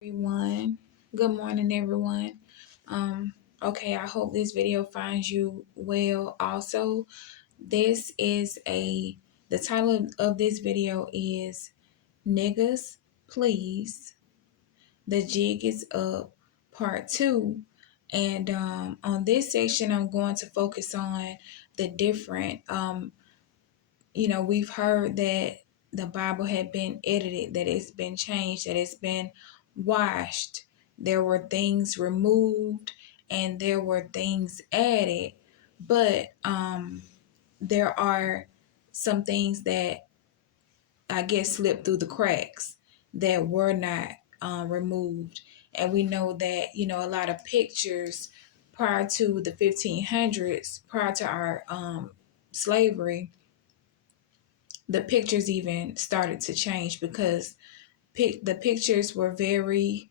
Everyone. Good morning, everyone. Okay, I hope this video finds you well. Also, this is the title of this video is Niggas, Please. The Jig is Up, Part 2. And on this section, I'm going to focus on the different we've heard that the Bible had been edited, that it's been changed, that it's been washed. There were things removed and there were things added, but there are some things that I guess slipped through the cracks that were not removed. And we know that, a lot of pictures prior to the 1500s, prior to our slavery, the pictures even started to change because the pictures were very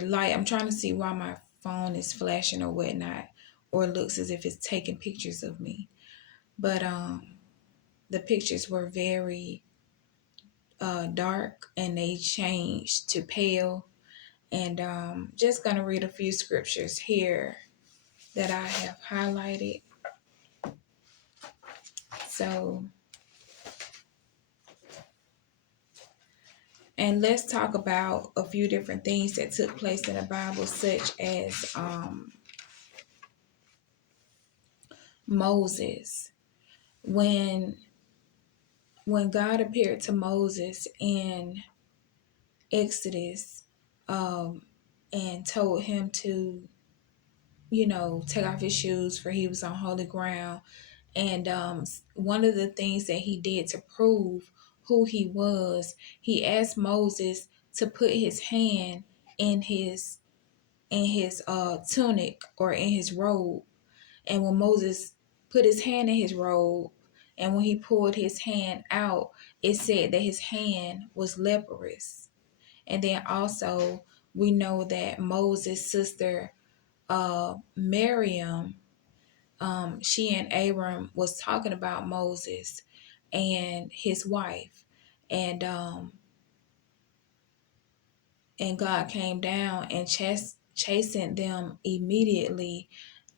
light. I'm trying to see why my phone is flashing or whatnot, or looks as if it's taking pictures of me. But the pictures were very dark, and they changed to pale. And just gonna read a few scriptures here that I have highlighted. So, and let's talk about a few different things that took place in the Bible, such as Moses. When God appeared to Moses in Exodus, and told him to, take off his shoes, for he was on holy ground. And one of the things that he did to prove who he was, he asked Moses to put his hand in his tunic, or in his robe. And when Moses put his hand in his robe, and when he pulled his hand out, it said that his hand was leprous. And then also we know that Moses' sister Miriam, she and Abram was talking about Moses and his wife, and God came down and chastened them immediately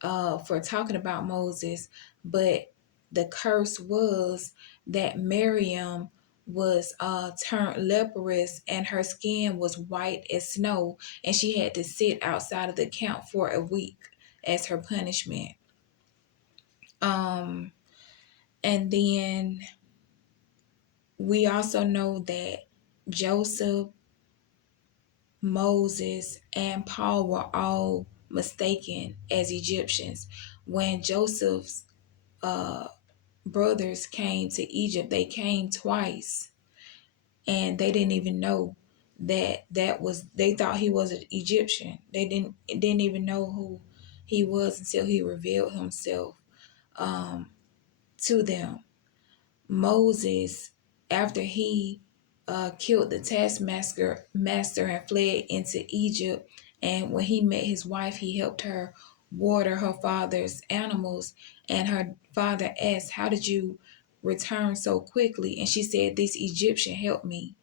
for talking about Moses. But the curse was that Miriam was turned leprous, and her skin was white as snow, and she had to sit outside of the camp for a week as her punishment. Um, and then we also know that Joseph, Moses, and Paul were all mistaken as Egyptians. When Joseph's uh, brothers came to Egypt, they came twice, and they didn't even know they thought he was an Egyptian. They didn't even know who he was until he revealed himself to them. Moses, after he killed the master and fled into Egypt, and when he met his wife, he helped her water her father's animals. And her father asked, "How did you return so quickly?" And she said, "This Egyptian helped me."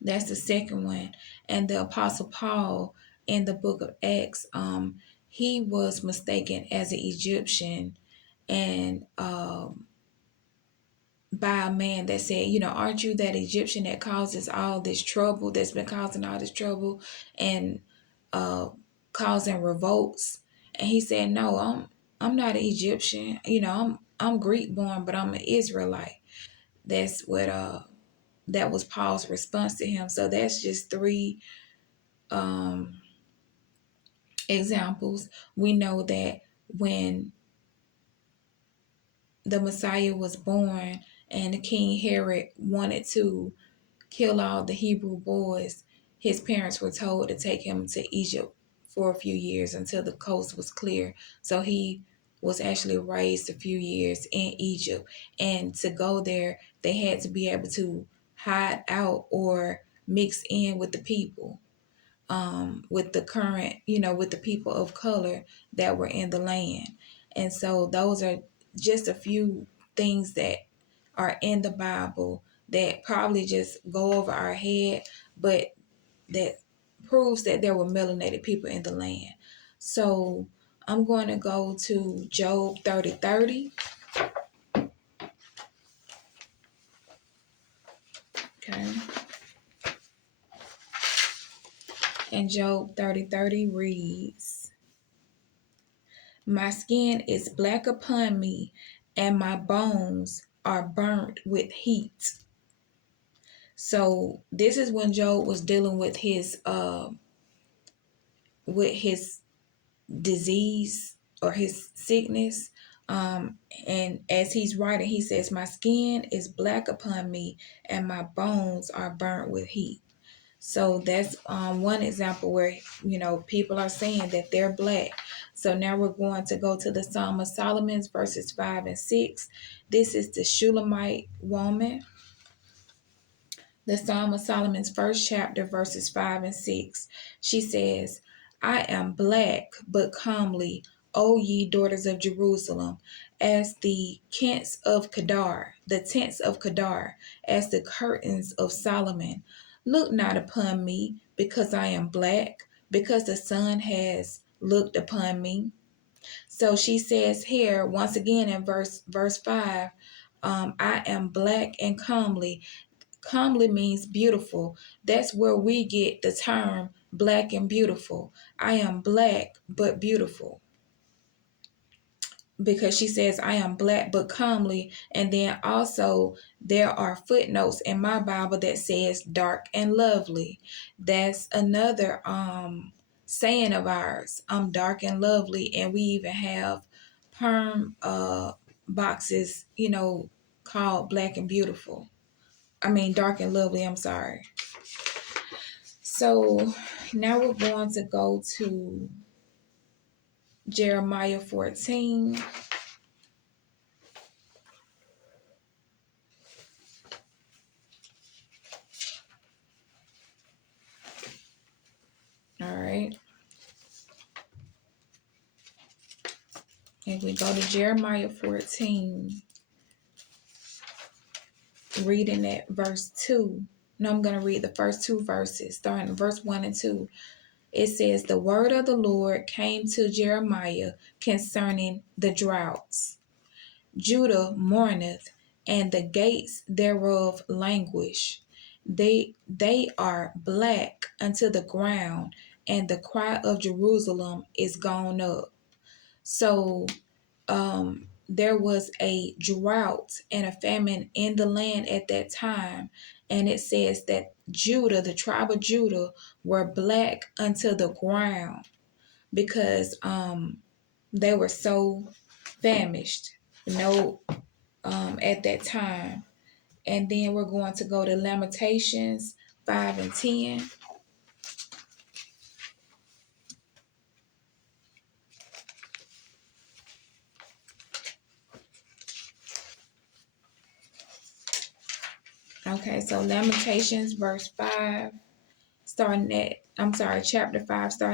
That's the second one. And the Apostle Paul, in the book of Acts, he was mistaken as an Egyptian, and by a man that said, "Aren't you that Egyptian that causes all this trouble, that's been causing all this trouble and uh, causing revolts?" And he said, "No, I'm not an Egyptian. I'm Greek born, but I'm an Israelite." That's what that was Paul's response to him. So that's just three examples. We know that when the Messiah was born and King Herod wanted to kill all the Hebrew boys, his parents were told to take him to Egypt for a few years until the coast was clear. So he was actually raised a few years in Egypt. And to go there, they had to be able to hide out or mix in with the people, with the current, with the people of color that were in the land. And so those are just a few things that are in the Bible that probably just go over our head, but that proves that there were melanated people in the land. So I'm going to go to Job 30:30. Okay. And Job 30:30 reads, "My skin is black upon me, and my bones are burnt with heat." So this is when Job was dealing with his disease or his sickness. And as he's writing, he says, "My skin is black upon me, and my bones are burnt with heat." So that's one example where, people are saying that they're black. So now we're going to go to the Psalm of Solomon, verses 5 and 6. This is the Shulamite woman. The Psalm of Solomon's first chapter, verses 5 and 6. She says, "I am black, but comely, O ye daughters of Jerusalem, as the tents of Kedar, as the curtains of Solomon. Look not upon me, because I am black, because the sun has looked upon me." So she says here, once again in verse 5, I am black and comely. Comely means beautiful. That's where we get the term black and beautiful. I am black but beautiful. Because she says, "I am black but comely." And then also there are footnotes in my Bible that says dark and lovely. That's another saying of ours. I'm dark and lovely. And we even have perm boxes, called black and beautiful. I mean dark and lovely, I'm sorry. So now we're going to go to Jeremiah 14. All right. If we go to Jeremiah 14, reading at verse 2. No, I'm going to read the first two verses, starting verse 1 and 2. It says, "The word of the Lord came to Jeremiah concerning the droughts. Judah mourneth, and the gates thereof languish. They are black unto the ground, and the cry of Jerusalem is gone up." So there was a drought and a famine in the land at that time. And it says that Judah, the tribe of Judah, were black unto the ground because they were so famished, at that time. And then we're going to go to Lamentations 5 and 10. Okay, so Lamentations chapter 5, starting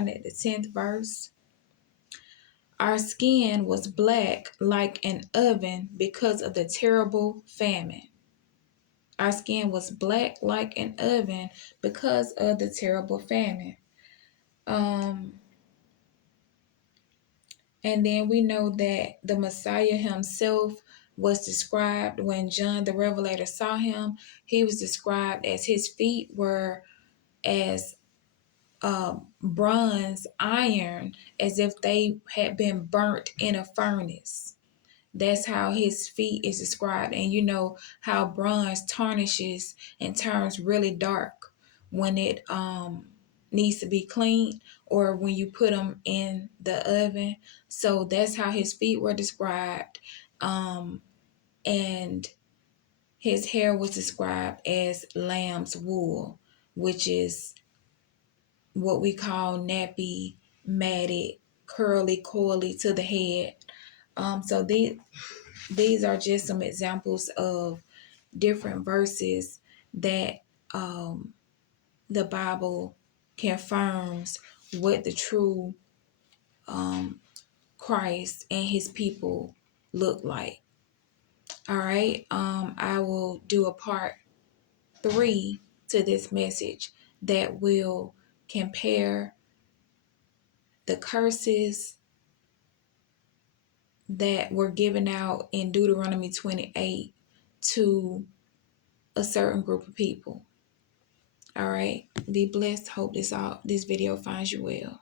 at the 10th verse. "Our skin was black like an oven because of the terrible famine." Our skin was black like an oven because of the terrible famine. Um, and then we know that the Messiah himself was described when John the Revelator saw him. He was described as his feet were as bronze iron, as if they had been burnt in a furnace. That's how his feet is described. And you know how bronze tarnishes and turns really dark when it needs to be cleaned, or when you put them in the oven. So that's how his feet were described. And his hair was described as lamb's wool, which is what we call nappy, matted, curly, coily to the head. So these are just some examples of different verses that the Bible confirms what the true Christ and his people look like. All right. I will do a part 3 to this message that will compare the curses that were given out in Deuteronomy 28 to a certain group of people. All right. Be blessed. Hope this video finds you well.